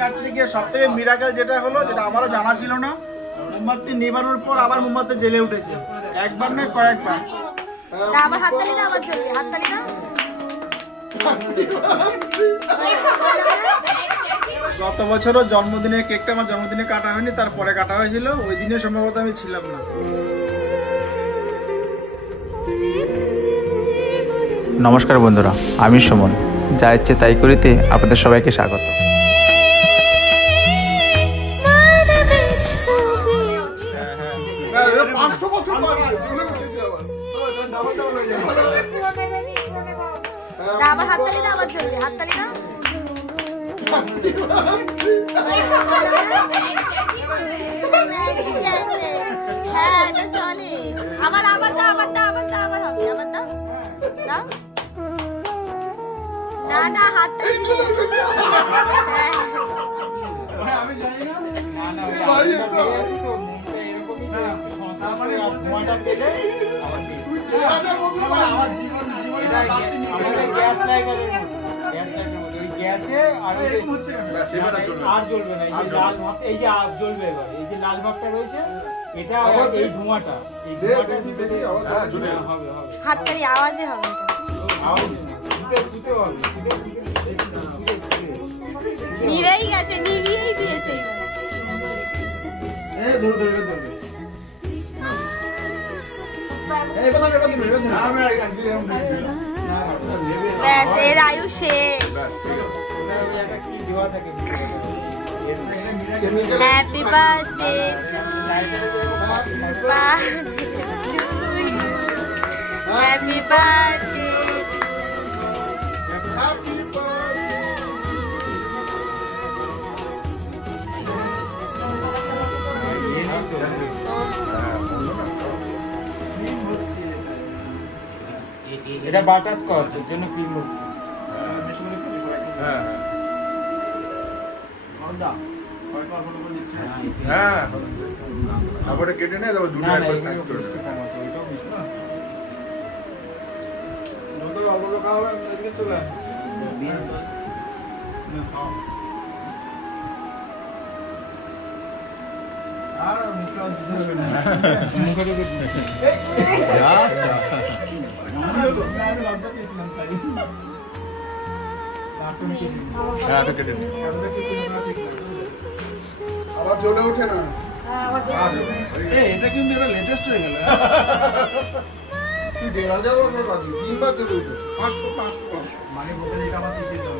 কাটতে গিয়ে সব থেকে মিরাকেল যেটা হলো যেটা আমারও জানা ছিল না মোমবাতি নিবানোর পর আবার মোমবাতি জ্বেলে উঠেছে। একবার না কয়েকবার। না হাততালি না আমার জন্য হাততালি না গত বছরও জন্মদিনের কেকটা আমার জন্মদিনে কাটা হয়নি তারপরে কাটা হয়েছিল ওই দিনে সম্ভবত আমি ছিলাম না। নমস্কার বন্ধুরা, আমি সুমন। যা ইচ্ছে তাই করিতে আপনাদের সবাইকে স্বাগত। হাততালি না আমার হাততালি না না না হ্যাঁ আমি জানি না এই যে আগ জ্বলবে এবার এই যে লাল ভাবটা রয়েছে এটা এই ধোঁয়াটা এই ধোঁয়াটা হবে হবে হাততালি আওয়াজে হবে এটা। আওয়াজ না ফুটে ফুটে হবে ফুটে ফুটে ফুটে ফুটে নিভেই গেছে নিভিয়েই দিয়েছে এই ধরে ধরে ধরবে। এই আমি আর ব্যাস এর আয়ু শেষ। ওই একটা কি দেওয়া থাকে happy birthday happy birthday Happy birthday. এটা বাটাস স্কচ এর জন্য বলে দিচ্ছে। হ্যাঁ। তারপরে কেটে নেয় তারপর দুটো একবার সাইজ করে দেবে যত খাওয়া হবে, আবার চলে ওঠে না। এই, এটা কিন্তু এটা লেটেস্ট হয়ে গেল। তুই দেড় হাজার করে পাবি তিনবার চলে উঠেছে পাঁচশো পাঁচশো পাঁচশো। মানে আমার ঠিক আছে?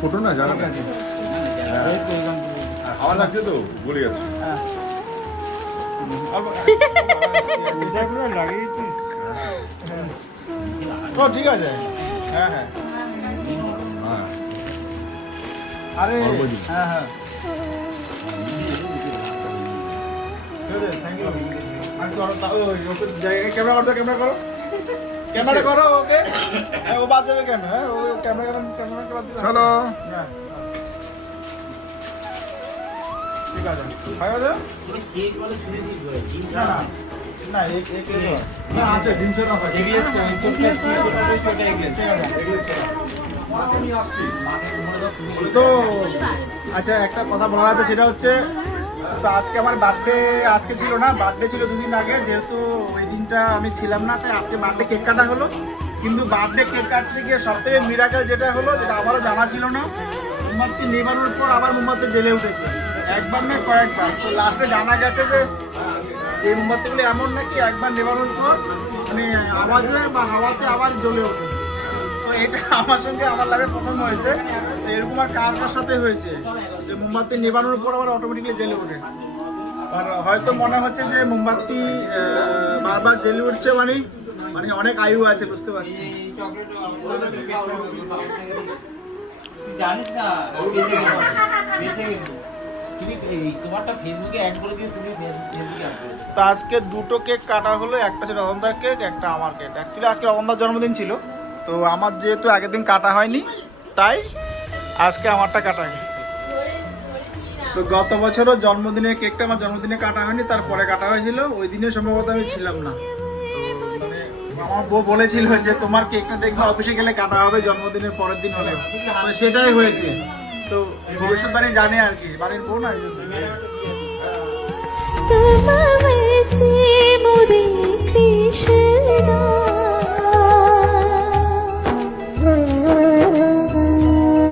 ছোট না করে। হাওয়া লাগছে তো বলে পুরো লাগিয়েছি। ও ঠিক আছে। হ্যাঁ হ্যাঁ। হ্যাঁ। আরে। হ্যাঁ হ্যাঁ। থ্যাংক ইউ আর ক্যামেরা করো ক্যামেরা করো। ক্যামেরা করো ওকে। হ্যাঁ, ও বাজাবে কেন? হ্যাঁ ও ক্যামেরা ক্যামেরা চলো। হ্যাঁ ঠিক আছে। না না না এক এক না আচ্ছা তো আচ্ছা একটা কথা বলা আছে সেটা হচ্ছে তো আজকে আমার বার্থডে আজকে ছিল না বার্থডে ছিল দুদিন আগে যেহেতু ওই দিনটা আমি ছিলাম না তাই আজকে বার্থডে কেক কাটা হলো। কিন্তু বার্থডে কেক কাটতে গিয়ে সব থেকে মিরাকেল যেটা হলো যেটা আমারও জানা ছিল না মোমবাতি নেবানোর পর আবার মোমবাতি জ্বেলে উঠেছে। একবার না কয়েকবার। তো লাস্টে জানা গেছে যে এই মোমবাতিগুলো এমন নাকি একবার নেবানোর পর মানে আওয়াজে বা হাওয়াতে আবার জ্বলে ওঠে। তো এটা আমার সঙ্গে আমার লাইফে প্রথম হয়েছে। এরকম আর কার সাথে হয়েছে যে মোমবাতি নেবানোর পর আবার অটোমেটিকলি জ্বেলে ওঠে। আর হয়তো মনে হচ্ছে যে মোমবাতি বারবার জ্বেলে উঠছে মানে মানে অনেক আয়ু আছে, বুঝতে পারছি। জানিস না। তুমি তো আজকে দুটো কেক কাটা হলো, একটা ছিল রতনদার কেক একটা আমার কেক অ্যাকচুয়ালি আজকে রতনদার জন্মদিন ছিল, তো আমার যেহেতু আগের দিন কাটা হয়নি, তাই আজকে আমারটা কাটা গেছে তো গত বছরও জন্মদিনের কেকটা আমার জন্মদিনে কাটা হয়নি, তারপরে কাটা হয়েছিল, ওই দিনে সম্ভবত আমি ছিলাম না। মানে আমার বউ বলেছিল যে তোমার কেকটা দেখবে অফিসে গেলে কাটা হবে, জন্মদিনের পরের দিন হলে। সেটাই হয়েছে। তো ভবিষ্যৎবাণী জানে আর কি বাড়ির বোন আর